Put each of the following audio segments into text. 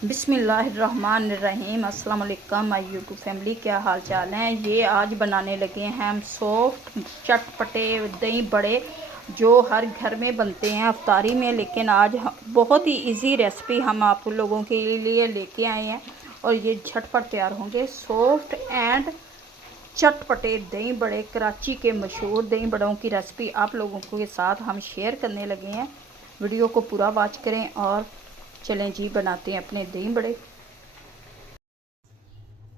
बिस्मिल्लाहिर्रहमानिर्रहीम। अस्सलाम वालेकुम माय यूट्यूब फैमिली, क्या हाल चाल हैं। ये आज बनाने लगे हैं हम सॉफ्ट चटपटे दही बड़े जो हर घर में बनते हैं अफ्तारी में। लेकिन आज बहुत ही इजी रेसिपी हम आप लोगों के लिए लेके आए हैं और ये झटपट तैयार होंगे। सॉफ्ट एंड चटपटे दही बड़े, कराची के मशहूर दही बड़ों की रेसिपी आप लोगों के साथ हम शेयर करने लगे हैं। वीडियो को पूरा वॉच करें और चलें जी बनाते हैं अपने दही बड़े।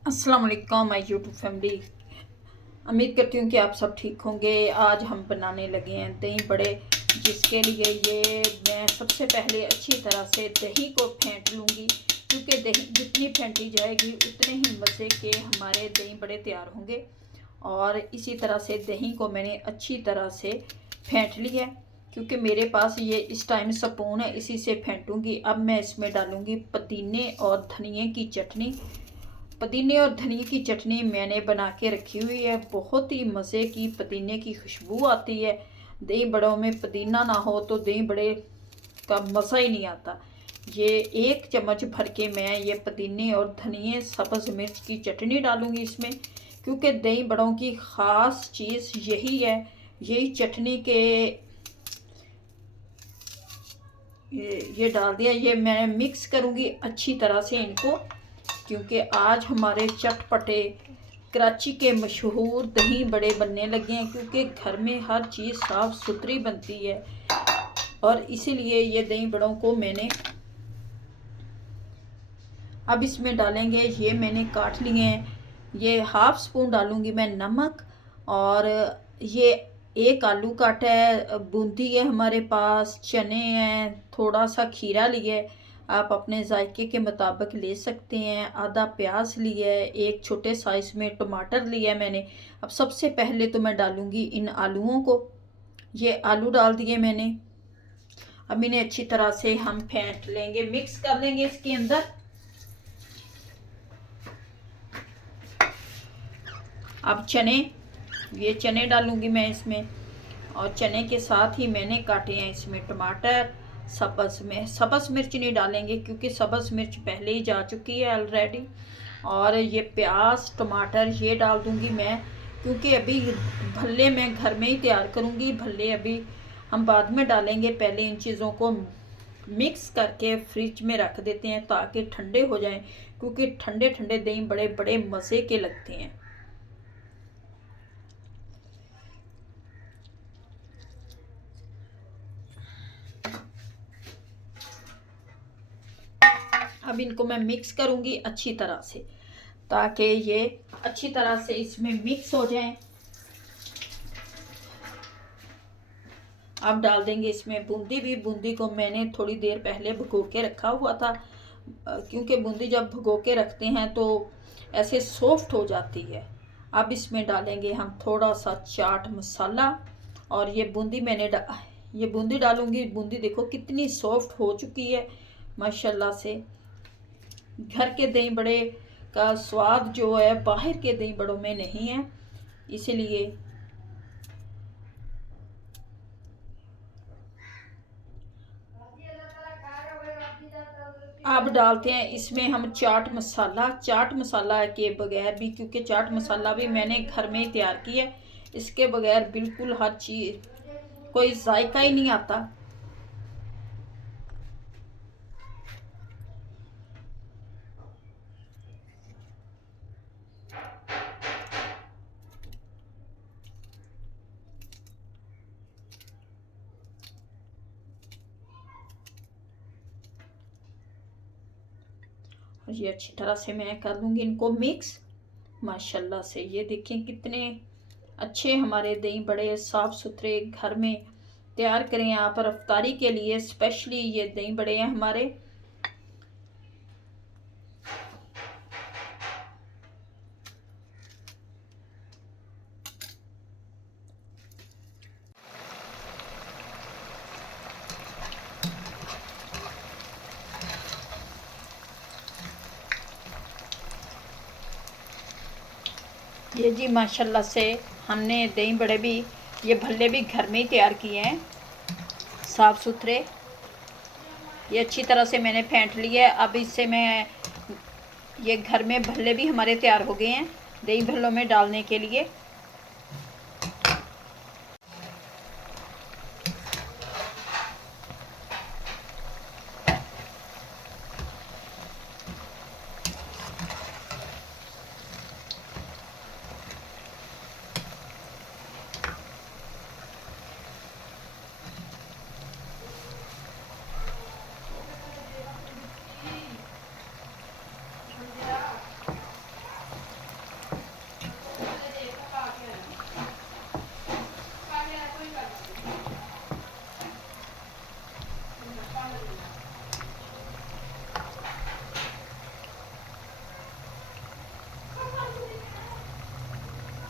अस्सलाम वालेकुम माय यूट्यूब फैमिली, उम्मीद करती हूँ कि आप सब ठीक होंगे। आज हम बनाने लगे हैं दही बड़े, जिसके लिए ये मैं सबसे पहले अच्छी तरह से दही को फेंट लूँगी, क्योंकि दही जितनी फेंटी जाएगी उतने ही मज़े के हमारे दही बड़े तैयार होंगे। और इसी तरह से दही को मैंने अच्छी तरह से फेंट लिया है, क्योंकि मेरे पास ये इस टाइम स्पून है, इसी से फेंटूंगी। अब मैं इसमें डालूंगी पुदीने और धनिए की चटनी। पुदीने और धनिए की चटनी मैंने बना के रखी हुई है, बहुत ही मज़े की पुदीने की खुशबू आती है। दही बड़ों में पुदीना ना हो तो दही बड़े का मज़ा ही नहीं आता। ये 1 चम्मच भर के मैं ये पुदीने और धनिए सब्ज़ मिर्च की चटनी डालूंगी इसमें, क्योंकि दही बड़ों की ख़ास चीज़ यही है। यही चटनी के ये डाल दिया, ये मैं मिक्स करूँगी अच्छी तरह से इनको, क्योंकि आज हमारे चटपटे कराची के मशहूर दही बड़े बनने लगे हैं। क्योंकि घर में हर चीज़ साफ़ सुथरी बनती है और इसीलिए ये दही बड़ों को मैंने अब इसमें डालेंगे। ये मैंने काट लिए हैं, ये 1/2 स्पून डालूँगी मैं नमक, और ये 1 आलू काटा है, बूंदी है हमारे पास, चने हैं, थोड़ा सा खीरा लिया है, आप अपने जायके के मुताबिक ले सकते हैं। आधा प्याज लिया है, 1 छोटे साइज़ में टमाटर लिया है मैंने। अब सबसे पहले तो मैं डालूँगी इन आलूओं को। ये आलू डाल दिए मैंने। अब इन्हें अच्छी तरह से हम फेंट लेंगे, मिक्स कर लेंगे इसके अंदर। अब चने, ये चने डालूंगी मैं इसमें, और चने के साथ ही मैंने काटे हैं इसमें टमाटर। सब्ज़ मिर्च नहीं डालेंगे, क्योंकि सब्ज़ मिर्च पहले ही जा चुकी है ऑलरेडी। और ये प्याज टमाटर ये डाल दूंगी मैं, क्योंकि अभी भल्ले मैं घर में ही तैयार करूंगी। भल्ले अभी हम बाद में डालेंगे, पहले इन चीज़ों को मिक्स करके फ्रिज में रख देते हैं ताकि ठंडे हो जाएं, क्योंकि ठंडे ठंडे दही बड़े बड़े मज़े के लगते हैं। अब इनको मैं मिक्स करूंगी अच्छी तरह से, ताकि ये अच्छी तरह से इसमें मिक्स हो जाएं। अब डाल देंगे इसमें बूंदी भी। बूंदी को मैंने थोड़ी देर पहले भिगो के रखा हुआ था, क्योंकि बूंदी जब भिगो के रखते हैं तो ऐसे सॉफ्ट हो जाती है। अब इसमें डालेंगे हम थोड़ा सा चाट मसाला, और ये बूंदी ये बूंदी डालूंगी। बूंदी देखो कितनी सॉफ्ट हो चुकी है माशाल्लाह से। घर के दही बड़े का स्वाद जो है बाहर के दही बड़ों में नहीं है, इसलिए अब डालते हैं इसमें हम चाट मसाला। चाट मसाला के बगैर भी, क्योंकि चाट मसाला भी मैंने घर में ही तैयार किया है, इसके बगैर बिल्कुल हर चीज़ कोई जायका ही नहीं आता। और ये अच्छी तरह से मैं कर दूंगी इनको मिक्स माशाल्लाह से। ये देखें कितने अच्छे हमारे दही बड़े साफ़ सुथरे घर में तैयार करें आप रफ्तारी के लिए। स्पेशली ये दही बड़े हैं हमारे। ये जी माशाल्लाह से हमने दही बड़े भी, ये भल्ले भी घर में ही तैयार किए हैं साफ़ सुथरे। ये अच्छी तरह से मैंने फेंट लिया है। अब इससे मैं ये घर में भल्ले भी हमारे तैयार हो गए हैं दही भल्लों में डालने के लिए।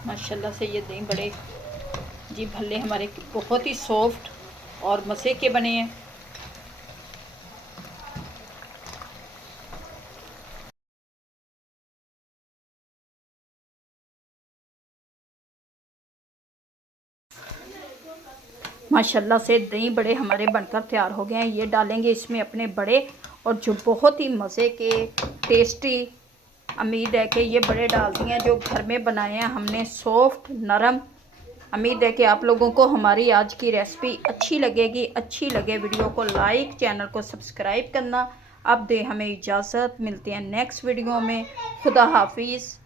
माशाल्लाह से ये दही बड़े जी भल्ले हमारे बहुत ही सॉफ्ट और मज़े के बने हैं। माशाल्लाह से दही बड़े हमारे बनकर तैयार हो गए हैं। ये डालेंगे इसमें अपने बड़े और जो बहुत ही मज़े के टेस्टी, उम्मीद है कि ये बड़े डाल दिए हैं जो घर में बनाए हैं हमने, सॉफ्ट नरम। उम्मीद है कि आप लोगों को हमारी आज की रेसिपी अच्छी लगेगी। अच्छी लगे वीडियो को लाइक, चैनल को सब्सक्राइब करना। अब दे हमें इजाज़त, मिलते हैं नेक्स्ट वीडियो में। खुदा हाफिज़।